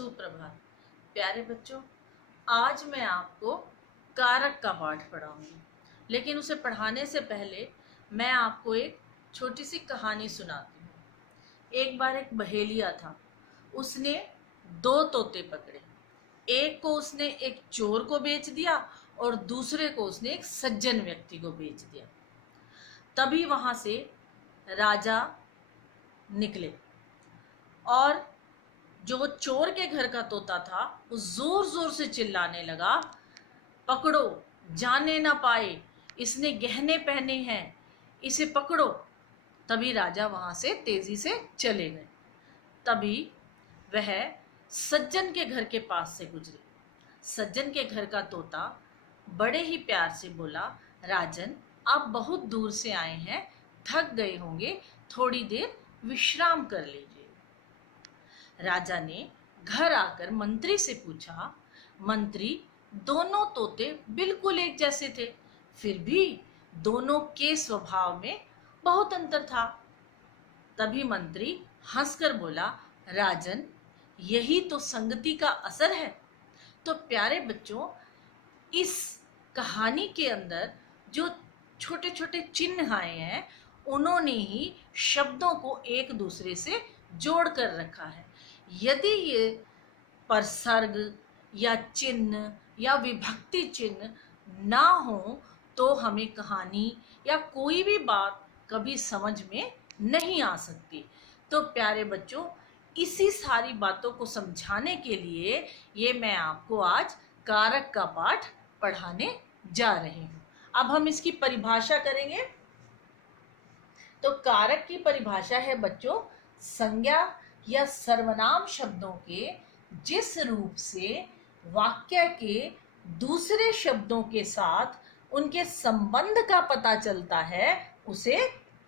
सुप्रभात प्यारे बच्चों। आज मैं आपको कारक का पाठ पढ़ाऊंगी, लेकिन उसे पढ़ाने से पहले मैं आपको एक छोटी सी कहानी सुनाती हूँ। एक बार एक बहेलिया था, उसने दो तोते पकड़े। एक को उसने एक चोर को बेच दिया और दूसरे को उसने एक सज्जन व्यक्ति को बेच दिया। तभी वहां से राजा निकले और जो चोर के घर का तोता था वो जोर जोर से चिल्लाने लगा, पकड़ो, जाने ना पाए, इसने गहने पहने हैं, इसे पकड़ो। तभी राजा वहां से तेजी से चले गए। तभी वह सज्जन के घर के पास से गुजरे। सज्जन के घर का तोता बड़े ही प्यार से बोला, राजन, आप बहुत दूर से आए हैं, थक गए होंगे, थोड़ी देर विश्राम कर लीजिए। राजा ने घर आकर मंत्री से पूछा, मंत्री, दोनों तोते बिल्कुल एक जैसे थे, फिर भी दोनों के स्वभाव में बहुत अंतर था। तभी मंत्री हंसकर बोला, राजन, यही तो संगति का असर है। तो प्यारे बच्चों, इस कहानी के अंदर जो छोटे छोटे चिन्ह आए हैं, उन्होंने ही शब्दों को एक दूसरे से जोड़ कर रखा है। यदि ये परसर्ग या चिन्ह या विभक्ति चिन्ह ना हो तो हमें कहानी या कोई भी बात कभी समझ में नहीं आ सकती। तो प्यारे बच्चों, इसी सारी बातों को समझाने के लिए ये मैं आपको आज कारक का पाठ पढ़ाने जा रही हूँ। अब हम इसकी परिभाषा करेंगे। तो कारक की परिभाषा है बच्चों, संज्ञा या सर्वनाम शब्दों के जिस रूप से वाक्य के दूसरे शब्दों के साथ उनके संबंध का पता चलता है, उसे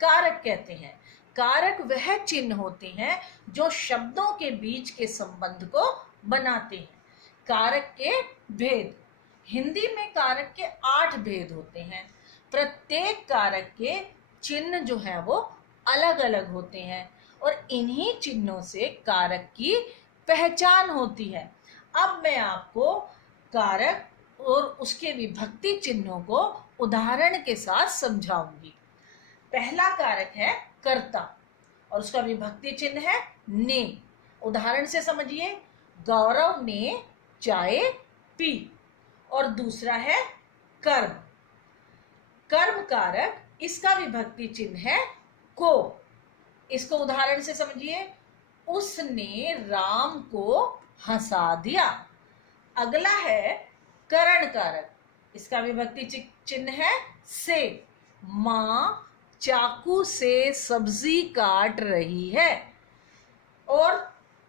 कारक कहते हैं। कारक वह चिन्ह होते हैं जो शब्दों के बीच के संबंध को बनाते हैं। कारक के भेद, हिंदी में कारक के 8 भेद होते हैं। प्रत्येक कारक के चिन्ह जो है वो अलग अलग होते हैं और इन्हीं चिन्हों से कारक की पहचान होती है। अब मैं आपको कारक और उसके विभक्ति चिन्हों को उदाहरण के साथ समझाऊंगी। पहला कारक है कर्ता और उसका विभक्ति चिन्ह है ने। उदाहरण से समझिए, गौरव ने चाय पी। और दूसरा है कर्म। कर्म कारक, इसका विभक्ति चिन्ह है को। इसको उदाहरण से समझिए, उसने राम को हंसा दिया। अगला है करण कारक, इसका विभक्ति चिन्ह है से। मां चाकू से सब्जी काट रही है। और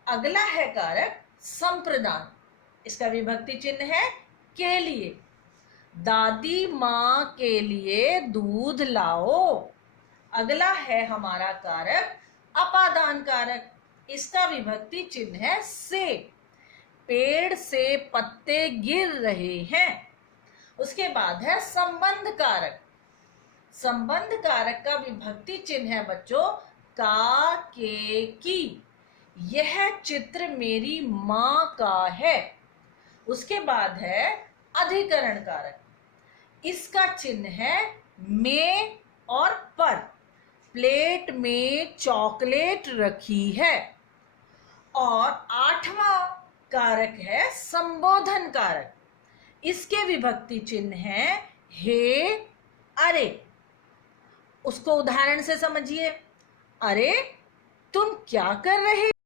अगला है कारक संप्रदान, इसका विभक्ति चिन्ह है के लिए। दादी मां के लिए दूध लाओ। अगला है हमारा कारक अपादान कारक, इसका विभक्ति चिन्ह है से। पेड़ से पत्ते गिर रहे हैं। उसके बाद है संबंध कारक। संबंध कारक का विभक्ति चिन्ह है बच्चों का, के, की। यह चित्र मेरी मां का है। उसके बाद है अधिकरण कारक, इसका चिन्ह है में और पर। प्लेट में चॉकलेट रखी है। और 8वां कारक है संबोधन कारक, इसके विभक्ति चिन्ह है हे, अरे। उसको उदाहरण से समझिए, अरे तुम क्या कर रहे